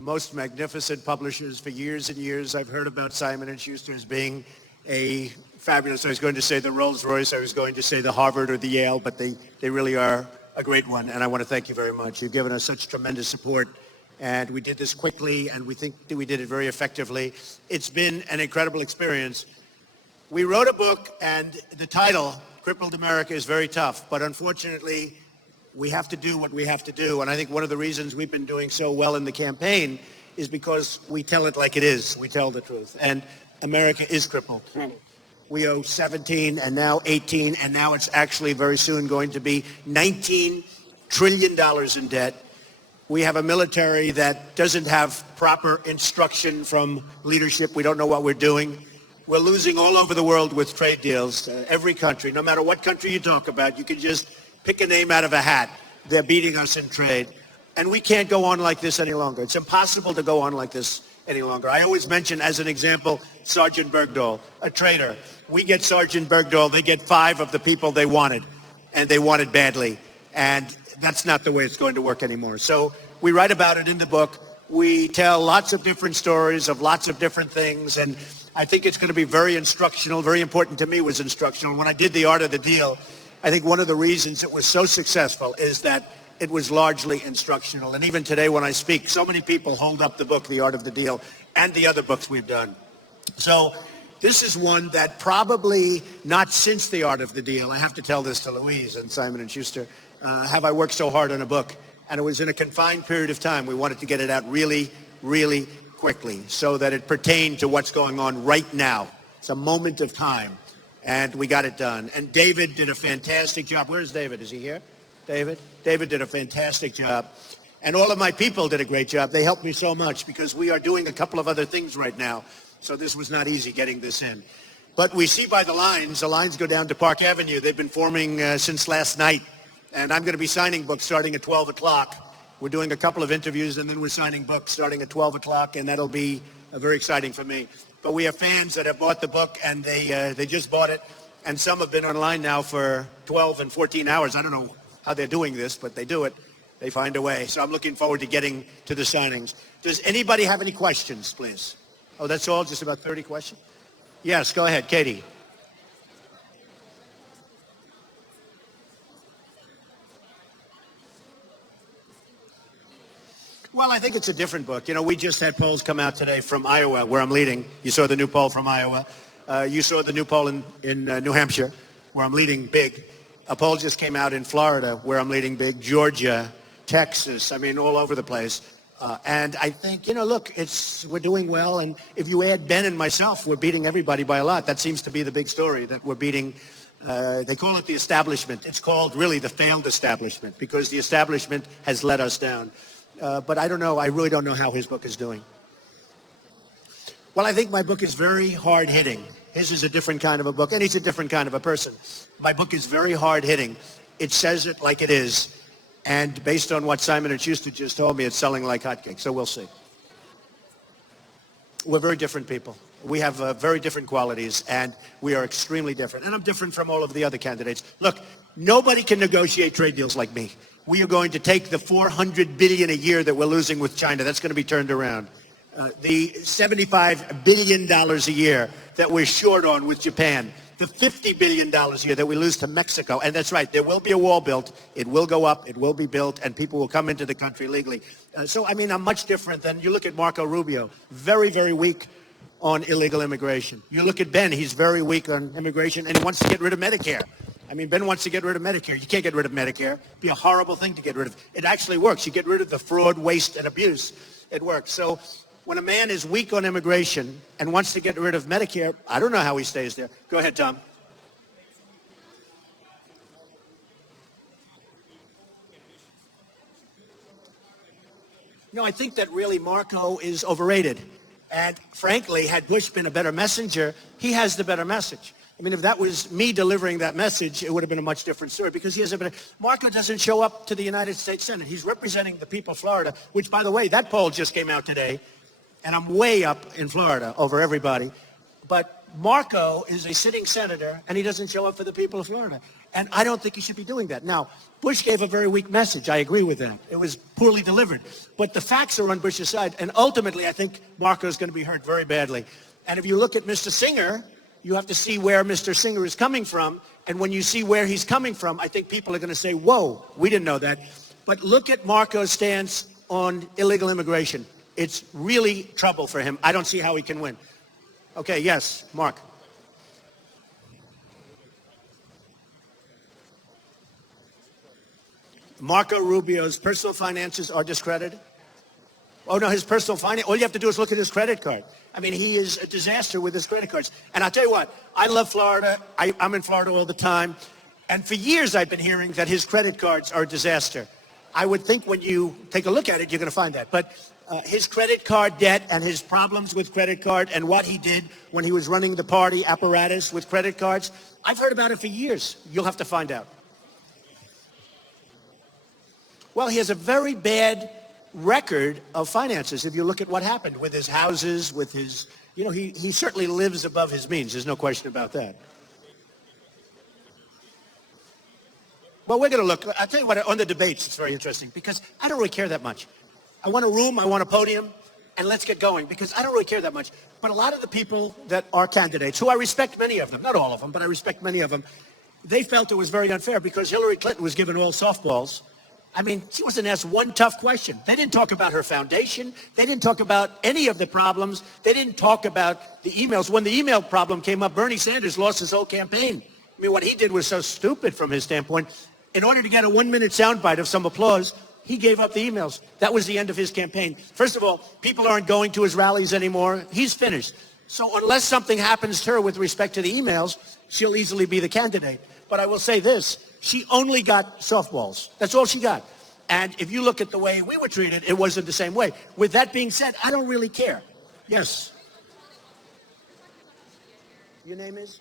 most magnificent publishers for years and years. I've heard about Simon & Schuster as being a fabulous, I was going to say the Rolls-Royce, I was going to say the Harvard or the Yale, but they really are a great one, and I want to thank you very much. You've given us such tremendous support, and we did this quickly, and we think that we did it very effectively. It's been an incredible experience. We wrote a book, and the title, Crippled America, is very tough, but unfortunately, we have to do what we have to do. And I think one of the reasons we've been doing so well in the campaign is because we tell it like it is. We tell the truth. And America is crippled. We owe 17 and now 18, and now it's actually very soon going to be $19 trillion in debt. We have a military that doesn't have proper instruction from leadership. We don't know what we're doing. We're losing all over the world with trade deals. Every country, no matter what country you talk about, you can just pick a name out of a hat. They're beating us in trade. And we can't go on like this any longer. It's impossible to go on like this any longer. I always mention, as an example, Sergeant Bergdahl, a traitor. We get Sergeant Bergdahl, they get 5 of the people they wanted, and they wanted badly. And that's not the way it's going to work anymore. So we write about it in the book. We tell lots of different stories of lots of different things, and I think it's going to be very instructional. Very important to me was instructional. When I did The Art of the Deal, I think one of the reasons it was so successful is that it was largely instructional. And even today when I speak, so many people hold up the book, The Art of the Deal, and the other books we've done. So this is one that probably not since The Art of the Deal, I have to tell this to Louise and Simon & Schuster, have I worked so hard on a book. And it was in a confined period of time. We wanted to get it out really, really quickly so that it pertained to what's going on right now. It's a moment of time. And we got it done. And David did a fantastic job. Where's David? Is he here? David? David did a fantastic job. And all of my people did a great job. They helped me so much because we are doing a couple of other things right now. So this was not easy getting this in. But we see by the lines go down to Park Avenue. They've been forming since last night. And I'm going to be signing books starting at 12 o'clock. We're doing a couple of interviews, and then we're signing books starting at 12 o'clock, and that'll be very exciting for me. But we have fans that have bought the book, and they just bought it, and some have been online now for 12 and 14 hours. I don't know how they're doing this, but they do it. They find a way. So I'm looking forward to getting to the signings. Does anybody have any questions, please? Oh, that's all? Just about 30 questions? Yes, go ahead, Katie. Well, I think it's a different book. You know, we just had polls come out today from Iowa, where I'm leading. You saw the new poll from Iowa. You saw the new poll in New Hampshire, where I'm leading big. A poll just came out in Florida, where I'm leading big. Georgia, Texas, I mean, all over the place. And I think, you know, look, we're doing well. And if you add Ben and myself, we're beating everybody by a lot. That seems to be the big story, that we're beating. They call it the establishment. It's called really the failed establishment, because the establishment has let us down. But I don't know. I really don't know how his book is doing. Well, I think my book is very hard-hitting. His is a different kind of a book, and he's a different kind of a person. My book is very hard-hitting. It says it like it is. And based on what Simon & Schuster just told me, it's selling like hotcakes. So we'll see. We're very different people. We have very different qualities, and we are extremely different. And I'm different from all of the other candidates. Look, nobody can negotiate trade deals like me. We are going to take the $400 billion a year that we're losing with China. That's going to be turned around. The $75 billion a year that we're short on with Japan. The $50 billion a year that we lose to Mexico. And that's right, there will be a wall built. It will go up, it will be built, and people will come into the country legally. So, I mean, I'm much different than, you look at Marco Rubio, very, very weak on illegal immigration. You look at Ben, he's very weak on immigration, and he wants to get rid of Medicare. I mean, Ben wants to get rid of Medicare. You can't get rid of Medicare. It'd be a horrible thing to get rid of. It actually works. You get rid of the fraud, waste, and abuse. It works. So when a man is weak on immigration and wants to get rid of Medicare, I don't know how he stays there. Go ahead, Tom. No, I think that really Marco is overrated. And frankly, had Bush been a better messenger, he has the better message. I mean, if that was me delivering that message, it would have been a much different story, because he has a better... Marco doesn't show up to the United States Senate. He's representing the people of Florida, which, by the way, that poll just came out today, and I'm way up in Florida over everybody. But Marco is a sitting senator, and he doesn't show up for the people of Florida. And I don't think he should be doing that. Now, Bush gave a very weak message. I agree with that. It was poorly delivered. But the facts are on Bush's side. And ultimately, I think Marco is going to be hurt very badly. And if you look at Mr. Singer, you have to see where Mr. Singer is coming from. And when you see where he's coming from, I think people are going to say, whoa, we didn't know that. But look at Marco's stance on illegal immigration. It's really trouble for him. I don't see how he can win. Okay, yes, Mark. Marco Rubio's personal finances are discredited? Oh, no, his personal finance, all you have to do is look at his credit card. I mean, he is a disaster with his credit cards. And I'll tell you what, I love Florida. I'm in Florida all the time. And for years, I've been hearing that his credit cards are a disaster. I would think when you take a look at it, you're going to find that. But his credit card debt and his problems with credit card and what he did when he was running the party apparatus with credit cards, I've heard about it for years. You'll have to find out. Well, he has a very bad record of finances. If you look at what happened with his houses, with his, you know, he certainly lives above his means. There's no question about that. Well, we're going to look. I'll tell you what, on the debates, it's very interesting because I don't really care that much. I want a room, I want a podium, and let's get going because I don't really care that much. But a lot of the people that are candidates, who I respect many of them, not all of them, but I respect many of them, they felt it was very unfair because Hillary Clinton was given all softballs. I mean, she wasn't asked one tough question. They didn't talk about her foundation. They didn't talk about any of the problems. They didn't talk about the emails. When the email problem came up, Bernie Sanders lost his whole campaign. I mean, what he did was so stupid from his standpoint. In order to get a 1-minute soundbite of some applause, he gave up the emails. That was the end of his campaign. First of all, people aren't going to his rallies anymore. He's finished. So unless something happens to her with respect to the emails, she'll easily be the candidate. But I will say this. She only got softballs. That's all she got. And if you look at the way we were treated, it wasn't the same way. With that being said, I don't really care. Yes. Your name is?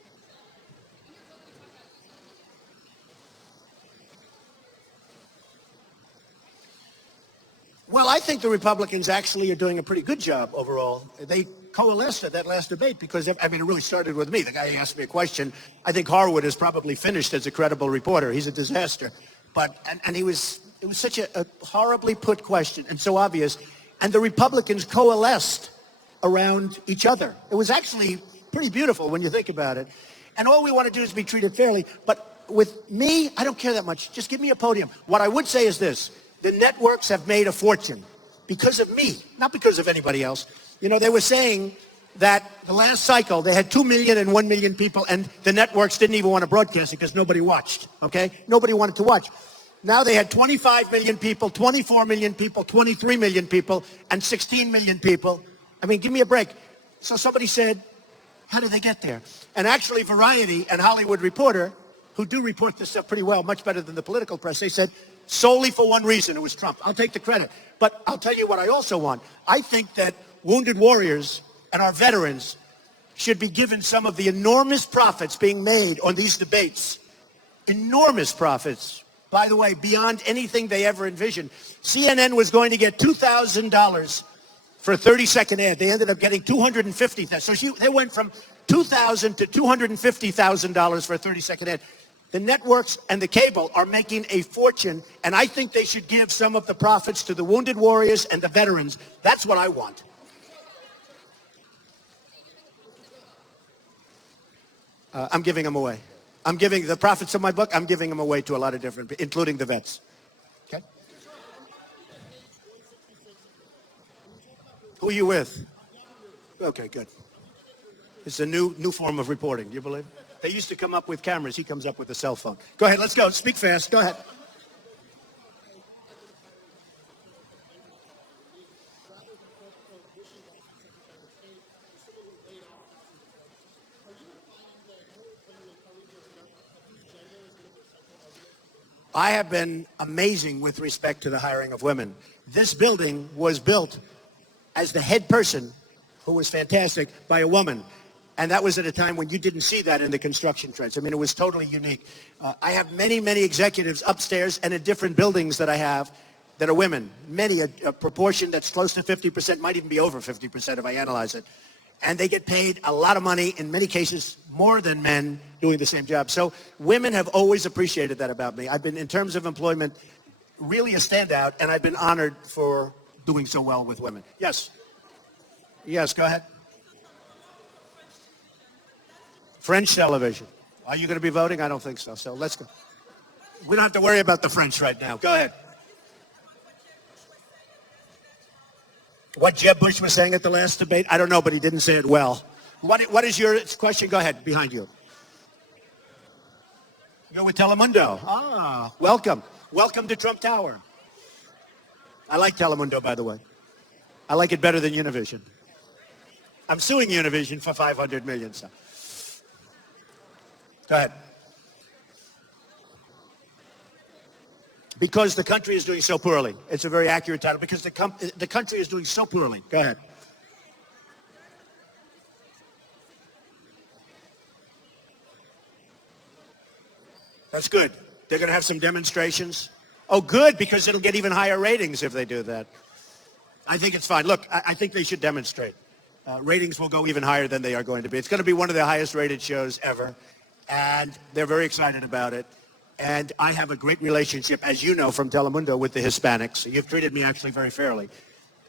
Well, I think the Republicans actually are doing a pretty good job overall. They coalesced at that last debate because, I mean, it really started with me. The guy asked me a question. I think Harwood is probably finished as a credible reporter. He's a disaster. But, and it was such a horribly put question and so obvious. And the Republicans coalesced around each other. It was actually pretty beautiful when you think about it. And all we want to do is be treated fairly. But with me, I don't care that much. Just give me a podium. What I would say is this. The networks have made a fortune because of me, not because of anybody else. You know, they were saying that the last cycle, they had 2 million and 1 million people, and the networks didn't even want to broadcast it because nobody watched, okay? Nobody wanted to watch. Now they had 25 million people, 24 million people, 23 million people, and 16 million people. I mean, give me a break. So somebody said, how did they get there? And actually, Variety and Hollywood Reporter, who do report this stuff pretty well, much better than the political press, they said, solely for one reason, it was Trump. I'll take the credit. But I'll tell you what I also want. I think that wounded warriors and our veterans should be given some of the enormous profits being made on these debates. Enormous profits, by the way, beyond anything they ever envisioned. CNN was going to get $2,000 for a 30-second ad. They ended up getting $250,000. So they went from $2,000 to $250,000 for a 30-second ad. The networks and the cable are making a fortune, and I think they should give some of the profits to the wounded warriors and the veterans. That's what I want. I'm giving them away. I'm giving the profits of my book, I'm giving them away to a lot of different people, including the vets. Okay? Who are you with? Okay, good. It's a new form of reporting. Do you believe it? They used to come up with cameras. He comes up with a cell phone. Go ahead. Let's go. Speak fast. Go ahead. I have been amazing with respect to the hiring of women. This building was built as the head person, who was fantastic, by a woman. And that was at a time when you didn't see that in the construction trends. I mean, it was totally unique. I have many, many executives upstairs and in different buildings that I have that are women. Many, a proportion that's close to 50%, might even be over 50% if I analyze it. and they get paid a lot of money, in many cases more than men doing the same job. So women have always appreciated that about me. I've been, in terms of employment, really a standout, and I've been honored for doing so well with women. Yes. Yes, go ahead. French television. Are you going to be voting? I don't think so. So let's go. We don't have to worry about the French right now. Go ahead. What Jeb Bush was saying at the last debate, I don't know, but he didn't say it well. What is your question? Go ahead, behind you. You're with Telemundo. Ah, welcome. Welcome to Trump Tower. I like Telemundo, by the way. I like it better than Univision. I'm suing Univision for $500 million. So. Go ahead. Because the country is doing so poorly. It's a very accurate title. Because the country is doing so poorly. Go ahead. That's good. They're going to have some demonstrations. Oh, good, because it'll get even higher ratings if they do that. I think it's fine. Look, I think they should demonstrate. Ratings will go even higher than they are going to be. It's going to be one of the highest rated shows ever. And they're very excited about it. And I have a great relationship, as you know, from Telemundo with the Hispanics. You've treated me actually very fairly.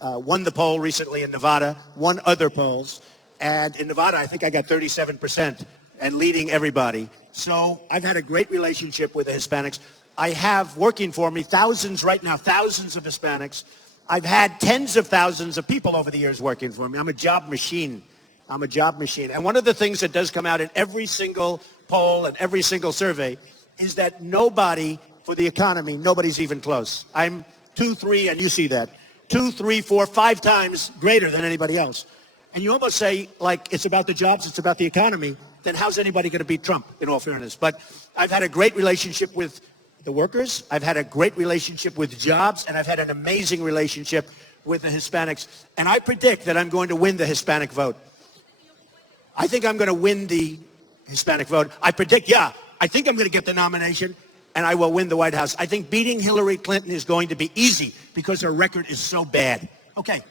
Won the poll recently in Nevada, won other polls. And in Nevada, I think I got 37% and leading everybody. So I've had a great relationship with the Hispanics. I have working for me thousands right now, thousands of Hispanics. I've had tens of thousands of people over the years working for me. I'm a job machine. I'm a job machine. And one of the things that does come out in every single poll and every single survey is that nobody, for the economy, nobody's even close. I'm 2, 3, and you see that. 2, 3, 4, 5 times greater than anybody else. And you almost say, like, it's about the jobs, it's about the economy. Then how's anybody going to beat Trump, in all fairness? But I've had a great relationship with the workers. I've had a great relationship with jobs, and I've had an amazing relationship with the Hispanics. And I predict that I'm going to win the Hispanic vote. I think I'm going to win the Hispanic vote. I predict, I think I'm going to get the nomination, and I will win the White House. I think beating Hillary Clinton is going to be easy because her record is so bad. Okay.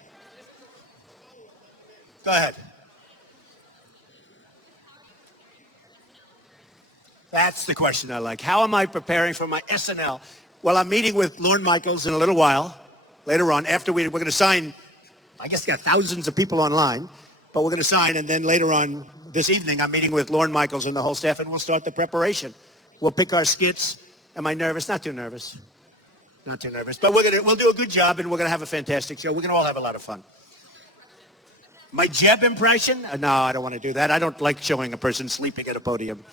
Go ahead. That's the question I like. How am I preparing for my SNL? Well, I'm meeting with Lorne Michaels in a little while, later on, after we're going to sign. I guess we got thousands of people online, but we're going to sign, and then later on this evening, I'm meeting with Lorne Michaels and the whole staff, and we'll start the preparation. We'll pick our skits. Am I nervous? Not too nervous. Not too nervous. But we'll do a good job, and we're going to have a fantastic show. We're going to all have a lot of fun. My Jeb impression? No, I don't want to do that. I don't like showing a person sleeping at a podium.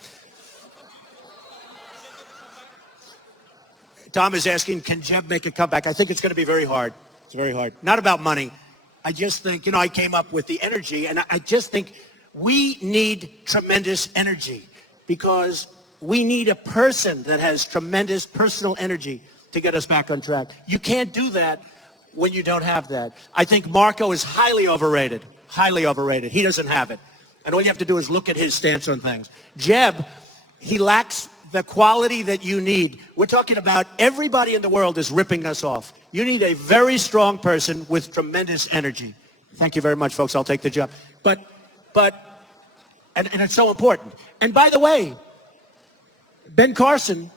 Tom is asking, can Jeb make a comeback? I think it's going to be very hard. It's very hard. Not about money. I just think, I came up with the energy, and I just think we need tremendous energy because we need a person that has tremendous personal energy to get us back on track. You can't do that when you don't have that. I think Marco is highly overrated. Highly overrated. He doesn't have it. And all you have to do is look at his stance on things. Jeb, he lacks the quality that you need. We're talking about everybody in the world is ripping us off. You need a very strong person with tremendous energy. Thank you very much, folks. I'll take the job. But it's so important. And by the way, Ben Carson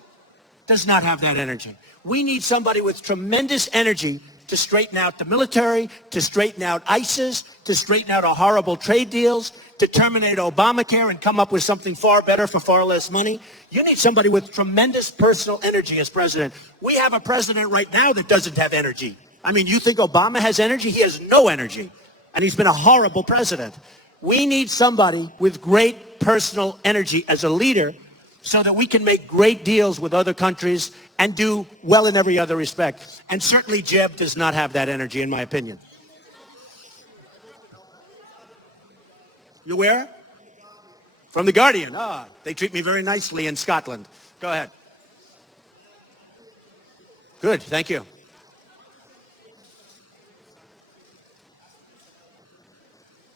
does not have that energy. We need somebody with tremendous energy to straighten out the military, to straighten out ISIS, to straighten out our horrible trade deals, to terminate Obamacare and come up with something far better for far less money. You need somebody with tremendous personal energy as president. We have a president right now that doesn't have energy. I mean, you think Obama has energy? He has no energy. And he's been a horrible president. We need somebody with great personal energy as a leader so that we can make great deals with other countries and do well in every other respect. And certainly Jeb does not have that energy, in my opinion. You where? From The Guardian. They treat me very nicely in Scotland. Go ahead. Good, thank you.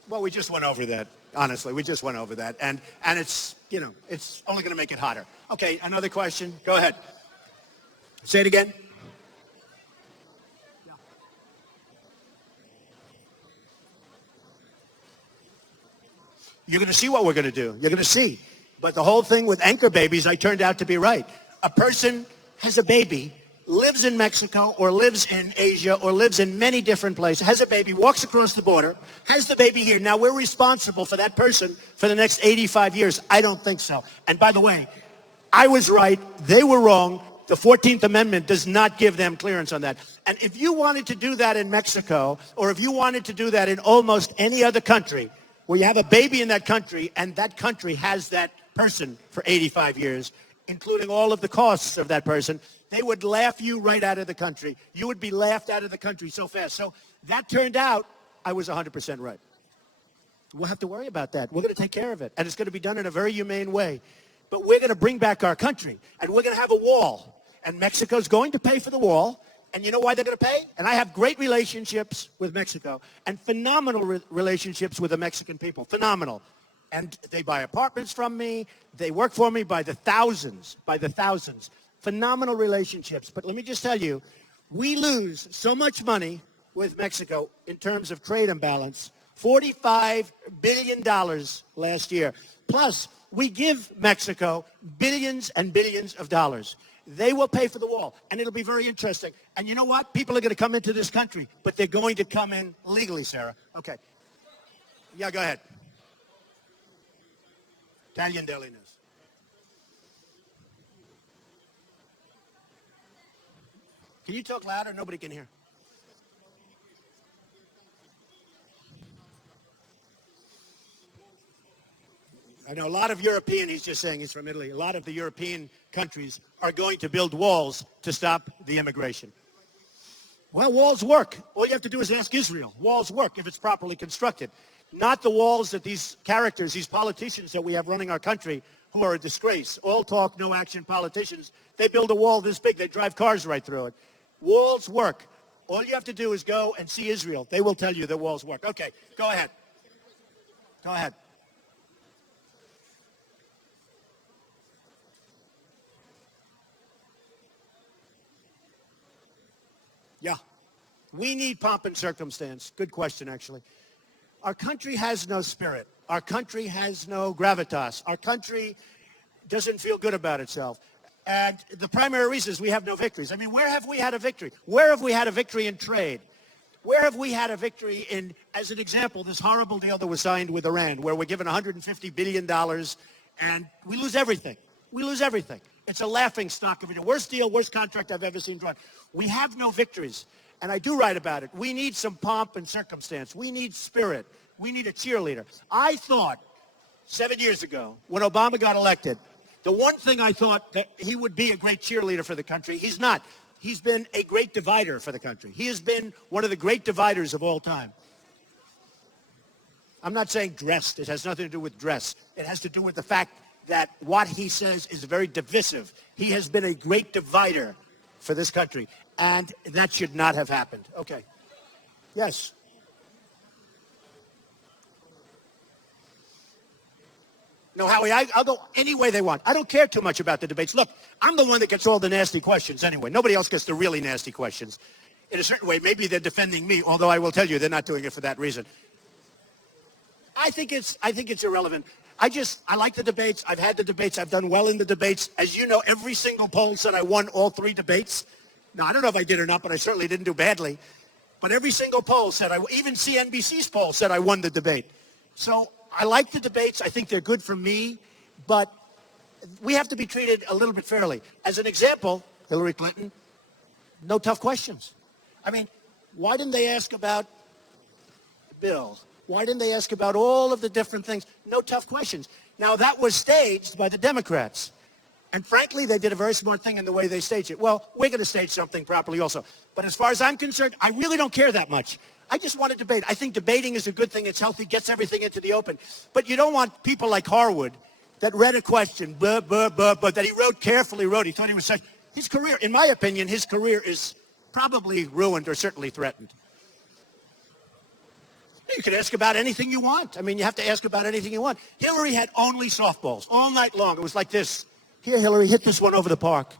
Well, we just went over that. Honestly, we just went over that. And it's, it's only going to make it hotter. Okay, another question. Go ahead. Say it again. You're going to see what we're going to do. You're going to see. But the whole thing with anchor babies, I turned out to be right. A person has a baby, lives in Mexico or lives in Asia or lives in many different places, has a baby, walks across the border, has the baby here. Now we're responsible for that person for the next 85 years. I don't think so. And by the way, I was right. They were wrong. The 14th Amendment does not give them clearance on that. And if you wanted to do that in Mexico, or if you wanted to do that in almost any other country, where you have a baby in that country, and that country has that person for 85 years, including all of the costs of that person, they would laugh you right out of the country. You would be laughed out of the country so fast. So that turned out I was 100% right. We'll have to worry about that. We're going to take care of it. And it's going to be done in a very humane way. But we're going to bring back our country. And we're going to have a wall. And Mexico's going to pay for the wall. And you know why they're going to pay? And I have great relationships with Mexico and phenomenal relationships with the Mexican people. Phenomenal. And they buy apartments from me. They work for me by the thousands. Phenomenal relationships. But let me just tell you, we lose so much money with Mexico in terms of trade imbalance, $45 billion last year. Plus, we give Mexico billions and billions of dollars. They will pay for the wall, and it'll be very interesting. And you know what? People are going to come into this country, but they're going to come in legally, Sarah. Okay. Yeah, go ahead. Italian deli news. Can you talk louder? Nobody can hear. I know a lot of European, he's just saying he's from Italy, a lot of the European countries are going to build walls to stop the immigration. Well, walls work. All you have to do is ask Israel. Walls work if it's properly constructed. Not the walls that these characters, these politicians that we have running our country who are a disgrace. All talk, no action politicians. They build a wall this big. They drive cars right through it. Walls work. All you have to do is go and see Israel. They will tell you that walls work. Okay, go ahead. Go ahead. Yeah. We need pomp and circumstance. Good question, actually. Our country has no spirit. Our country has no gravitas. Our country doesn't feel good about itself. And the primary reason is we have no victories. I mean, where have we had a victory? Where have we had a victory in trade? Where have we had a victory in, as an example, this horrible deal that was signed with Iran, where we're given $150 billion and we lose everything. We lose everything. It's a laughing stock of it. Worst deal, worst contract I've ever seen drawn. We have no victories. And I do write about it. We need some pomp and circumstance. We need spirit. We need a cheerleader. I thought 7 years ago, when Obama got elected, the one thing I thought that he would be a great cheerleader for the country, he's not. He's been a great divider for the country. He has been one of the great dividers of all time. I'm not saying dressed. It has nothing to do with dress. It has to do with the fact that what he says is very divisive. He has been a great divider for this country, and that should not have happened. Okay. Yes. No, Howie, I'll go any way they want. I don't care too much about the debates. Look, I'm the one that gets all the nasty questions anyway. Nobody else gets the really nasty questions. In a certain way, maybe they're defending me, although I will tell you they're not doing it for that reason. I think it's irrelevant. I like the debates. I've had the debates. I've done well in the debates. As you know, every single poll said I won all 3 debates. Now, I don't know if I did or not, but I certainly didn't do badly. But every single poll said, even CNBC's poll said I won the debate. So I like the debates. I think they're good for me. But we have to be treated a little bit fairly. As an example, Hillary Clinton, no tough questions. I mean, why didn't they ask about Bill? Why didn't they ask about all of the different things? No tough questions. Now, that was staged by the Democrats. And frankly, they did a very smart thing in the way they staged it. Well, we're going to stage something properly also. But as far as I'm concerned, I really don't care that much. I just want to debate. I think debating is a good thing. It's healthy, gets everything into the open. But you don't want people like Harwood that read a question, but that he wrote carefully, he thought he was such. His career, in my opinion, his career is probably ruined or certainly threatened. You can ask about anything you want. I mean, you have to ask about anything you want. Hillary had only softballs all night long. It was like this. Here, Hillary, hit this one over the park.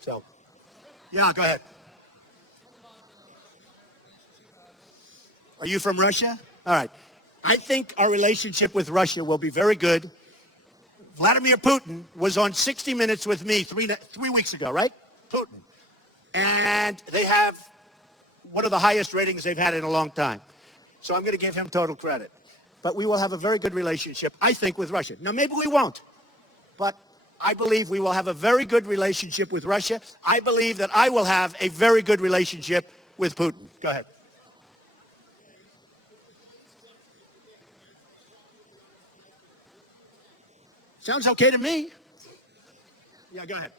So, yeah, go ahead. Are you from Russia? All right. I think our relationship with Russia will be very good. Vladimir Putin was on 60 Minutes with me three weeks ago, right? Putin. And they have one of the highest ratings they've had in a long time. So I'm going to give him total credit. But we will have a very good relationship, I think, with Russia. Now, maybe we won't. But I believe we will have a very good relationship with Russia. I believe that I will have a very good relationship with Putin. Go ahead. Sounds okay to me. Yeah, go ahead.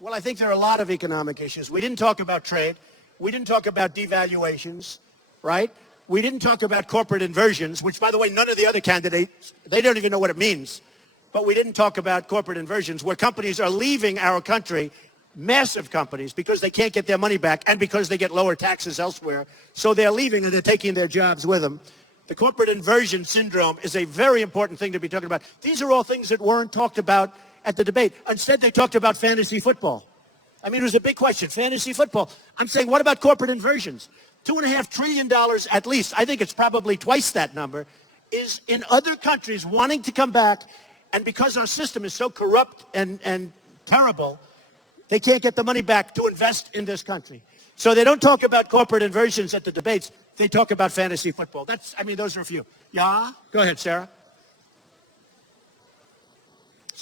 Well, I think there are a lot of economic issues. We didn't talk about trade. We didn't talk about devaluations, right? We didn't talk about corporate inversions, which, by the way, none of the other candidates, they don't even know what it means. But we didn't talk about corporate inversions, where companies are leaving our country, massive companies, because they can't get their money back and because they get lower taxes elsewhere. So they're leaving and they're taking their jobs with them. The corporate inversion syndrome is a very important thing to be talking about. These are all things that weren't talked about at the debate. Instead, they talked about fantasy football. I mean, it was a big question, fantasy football. I'm saying, what about corporate inversions? $2.5 trillion at least, I think it's probably twice that number, is in other countries wanting to come back. And because our system is so corrupt and terrible, they can't get the money back to invest in this country. So they don't talk about corporate inversions at the debates. They talk about fantasy football. Those are a few. Yeah? Go ahead, Sarah.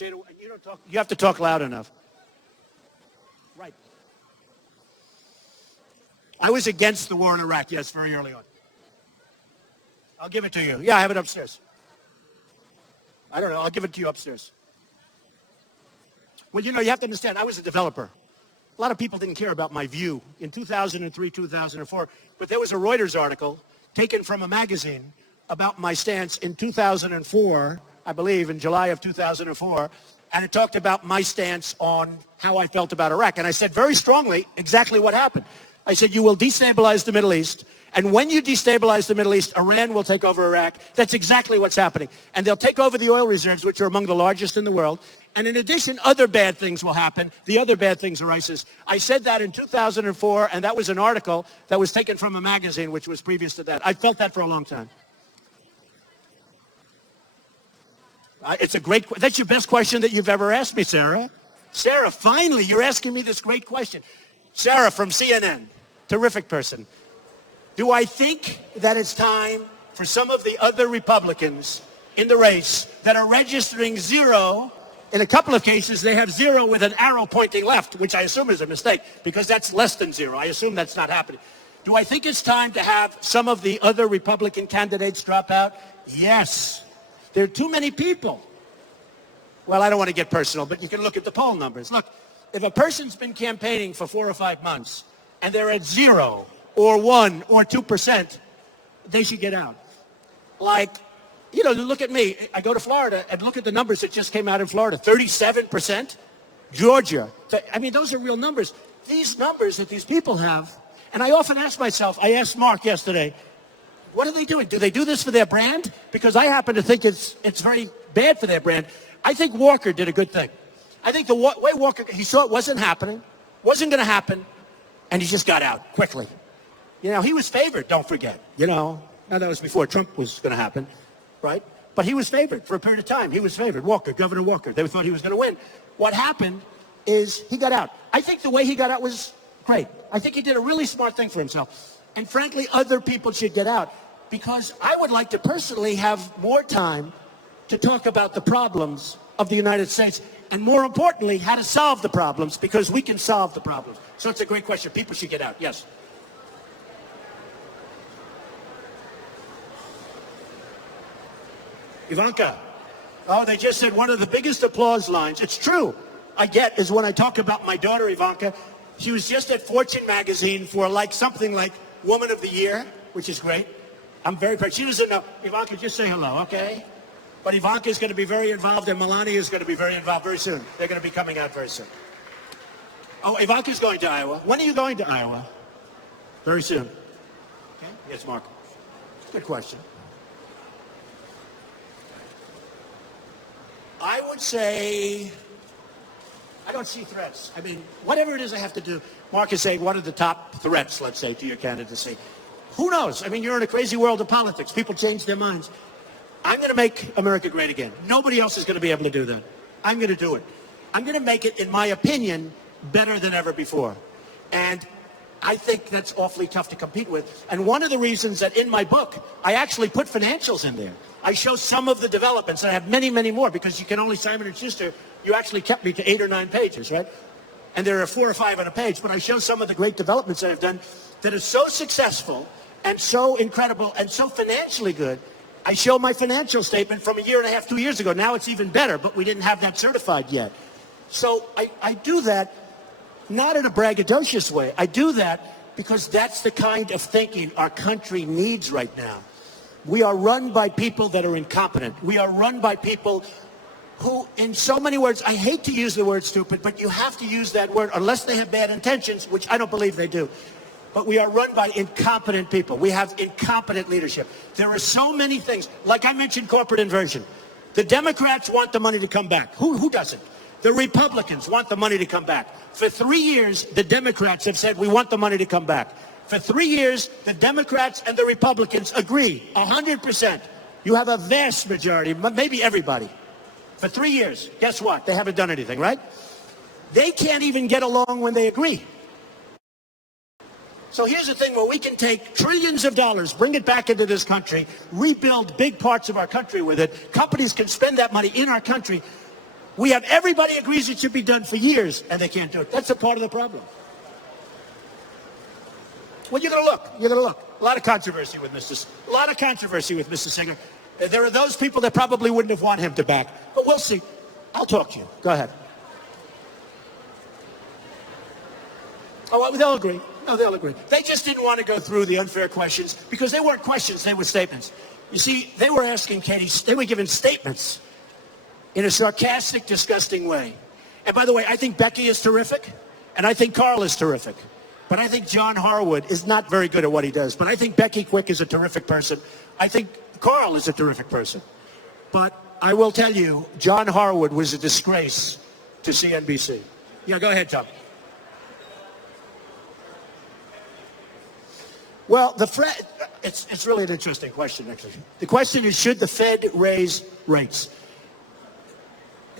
You have to talk loud enough. Right. I was against the war in Iraq, yes, very early on. I'll give it to you. Yeah, I have it upstairs. I don't know. I'll give it to you upstairs. Well, you have to understand, I was a developer. A lot of people didn't care about my view in 2003, 2004, but there was a Reuters article taken from a magazine about my stance in 2004, I believe, in July of 2004, and it talked about my stance on how I felt about Iraq. And I said very strongly exactly what happened. I said, you will destabilize the Middle East, and when you destabilize the Middle East, Iran will take over Iraq. That's exactly what's happening. And they'll take over the oil reserves, which are among the largest in the world. And in addition, other bad things will happen. The other bad things are ISIS. I said that in 2004, and that was an article that was taken from a magazine, which was previous to that. I felt that for a long time. That's your best question that you've ever asked me, Sarah. Sarah, finally, you're asking me this great question. Sarah from CNN, terrific person. Do I think that it's time for some of the other Republicans in the race that are registering zero? In a couple of cases, they have zero with an arrow pointing left, which I assume is a mistake because that's less than zero. I assume that's not happening. Do I think it's time to have some of the other Republican candidates drop out? Yes. There are too many people. Well, I don't want to get personal, but you can look at the poll numbers. Look, if a person's been campaigning for 4 or 5 months and they're at 0 or 1 or 2%, they should get out. Like, look at me. I go to Florida and look at the numbers that just came out in Florida. 37%. Georgia. Those are real numbers. These numbers that these people have, and I often ask myself, I asked Mark yesterday, what are they doing? Do they do this for their brand? Because I happen to think it's very bad for their brand. I think Walker did a good thing. I think the way Walker, he saw it wasn't happening, wasn't going to happen, and he just got out quickly. He was favored, don't forget. Now that was before Trump was going to happen, right? But he was favored for a period of time. He was favored. Walker, Governor Walker. They thought he was going to win. What happened is he got out. I think the way he got out was great. I think he did a really smart thing for himself. And frankly, other people should get out because I would like to personally have more time to talk about the problems of the United States and more importantly, how to solve the problems because we can solve the problems. So it's a great question. People should get out. Yes. Ivanka. Oh, they just said one of the biggest applause lines. It's true. I get is when I talk about my daughter, Ivanka. She was just at Fortune magazine for something like Woman of the Year, which is great. I'm very proud. She doesn't know. Ivanka, just say hello, okay? But Ivanka is going to be very involved, and Melania is going to be very involved very soon. They're going to be coming out very soon. Oh, Ivanka's going to Iowa. When are you going to Iowa? Very soon. Okay. Yes, Mark. Good question. I would say I don't see threats. I mean, whatever it is I have to do, Mark is saying, what are the top threats, let's say, to your candidacy? Who knows? I mean, you're in a crazy world of politics. People change their minds. I'm going to make America great again. Nobody else is going to be able to do that. I'm going to do it. I'm going to make it, in my opinion, better than ever before. And I think that's awfully tough to compete with. And one of the reasons that in my book, I actually put financials in there. I show some of the developments, and I have many, many more, because you can only Simon & Schuster, you actually kept me to 8 or 9 pages, right? And there are 4 or 5 on a page, but I show some of the great developments that I've done that are so successful and so incredible and so financially good. I show my financial statement from 1.5 years, 2 years ago. Now it's even better, but we didn't have that certified yet. So I do that not in a braggadocious way. I do that because that's the kind of thinking our country needs right now. We are run by people that are incompetent. We are run by people who, in so many words, I hate to use the word stupid, but you have to use that word unless they have bad intentions, which I don't believe they do. But we are run by incompetent people. We have incompetent leadership. There are so many things. Like I mentioned, corporate inversion. The Democrats want the money to come back. Who doesn't? The Republicans want the money to come back. For 3 years, the Democrats have said, we want the money to come back. For 3 years, the Democrats and the Republicans agree, 100%. You have a vast majority, maybe everybody. For 3 years, guess what? They haven't done anything, right? They can't even get along when they agree. So here's the thing where we can take trillions of dollars, bring it back into this country, rebuild big parts of our country with it. Companies can spend that money in our country. We have everybody agrees it should be done for years, and they can't do it. That's a part of the problem. Well, you're going to look. You're going to look. A lot of controversy with Mr. Singer. There are those people that probably wouldn't have wanted him to back. But we'll see. I'll talk to you. Go ahead. Oh, well, they'll agree. No, they'll agree. They just didn't want to go through the unfair questions because they weren't questions, they were statements. You see, they were asking Katie, they were giving statements in a sarcastic, disgusting way. And by the way, I think Becky is terrific, and I think Carl is terrific. But I think John Harwood is not very good at what he does. But I think Becky Quick is a terrific person. I think Carl is a terrific person. But I will tell you, John Harwood was a disgrace to CNBC. Yeah, go ahead, Tom. Well, it's really an interesting question, actually. The question is, should the Fed raise rates?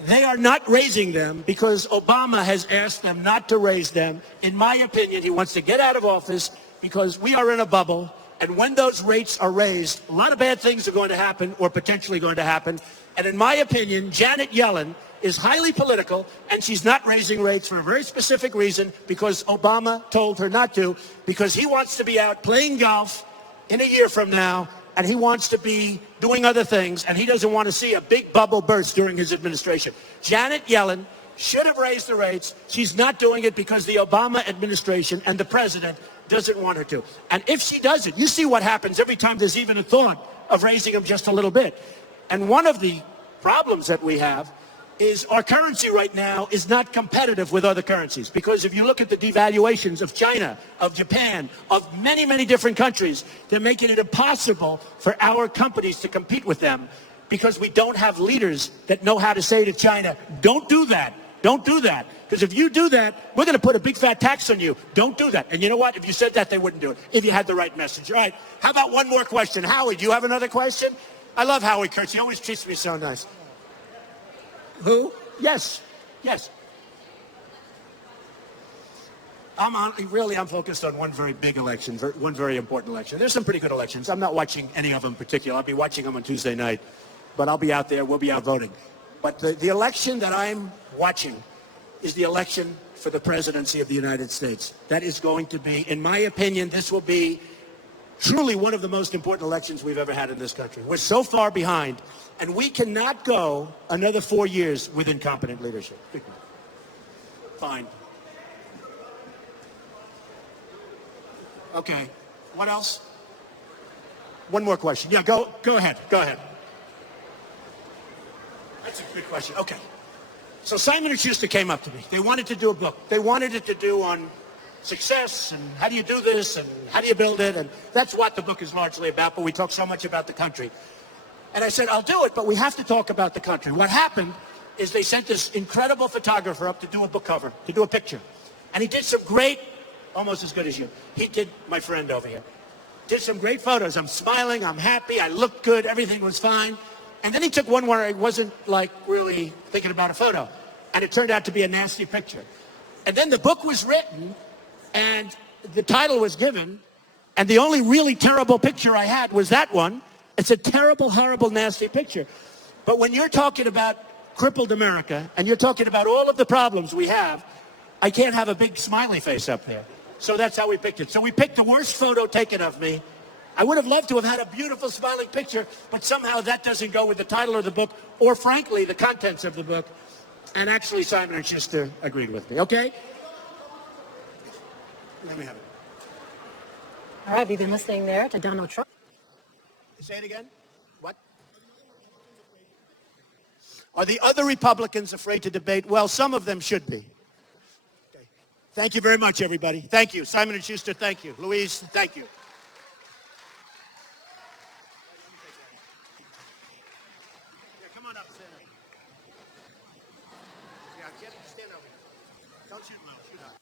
They are not raising them because Obama has asked them not to raise them. In my opinion, he wants to get out of office because we are in a bubble. And when those rates are raised, a lot of bad things are going to happen or potentially going to happen. And in my opinion, Janet Yellen is highly political, and she's not raising rates for a very specific reason, because Obama told her not to, because he wants to be out playing golf in a year from now, and he wants to be doing other things, and he doesn't want to see a big bubble burst during his administration. Janet Yellen should have raised the rates. She's not doing it because the Obama administration and the president doesn't want her to. And if she does it, you see what happens every time there's even a thought of raising them just a little bit. And one of the problems that we have is our currency right now is not competitive with other currencies. Because if you look at the devaluations of China, of Japan, of many, many different countries, they're making it impossible for our companies to compete with them because we don't have leaders that know how to say to China, don't do that, don't do that. Because if you do that, we're going to put a big fat tax on you. Don't do that. And you know what? If you said that, they wouldn't do it, if you had the right message. All right, how about one more question? Howie, do you have another question? I love Howie Kurtz. He always treats me so nice. Who? Yes. Yes. I'm focused on one very big election, one very important election. There's some pretty good elections. I'm not watching any of them in particular. I'll be watching them on Tuesday night, but I'll be out there. We'll be out voting. But the election that I'm watching is the election for the presidency of the United States. That is going to be, in my opinion, this will be truly one of the most important elections we've ever had in this country. We're so far behind, and we cannot go another 4 years with incompetent leadership. Fine. Okay. What else? One more question. Yeah, go ahead. Go ahead. That's a good question. Okay. So Simon & Schuster came up to me. They wanted to do a book. They wanted it to do on success and how do you do this and how do you build it, and that's what the book is largely about, but we talk so much about the country. And I said, I'll do it, but we have to talk about the country. What happened is they sent this incredible photographer up to do a book cover, to do a picture. And he did some great, almost as good as you. He did, my friend over here, did some great photos. I'm smiling, I'm happy, I looked good, everything was fine. And then he took one where I wasn't like really thinking about a photo. And it turned out to be a nasty picture. And then the book was written and the title was given. And the only really terrible picture I had was that one. It's a terrible, horrible, nasty picture. But when you're talking about crippled America and you're talking about all of the problems we have, I can't have a big smiley face up there. So that's how we picked it. So we picked the worst photo taken of me. I would have loved to have had a beautiful smiling picture, but somehow that doesn't go with the title of the book or, frankly, the contents of the book. And actually, Simon & Schuster agreed with me. Okay? Let me have it. All right, we've been listening there to Donald Trump. Say it again? What? Are the other Republicans afraid to debate? Well, some of them should be. Okay. Thank you very much, everybody. Thank you. Simon & Schuster, thank you. Louise, thank you. Yeah, come on up, stand up. Yeah, stand over here. Don't shoot low, shoot up.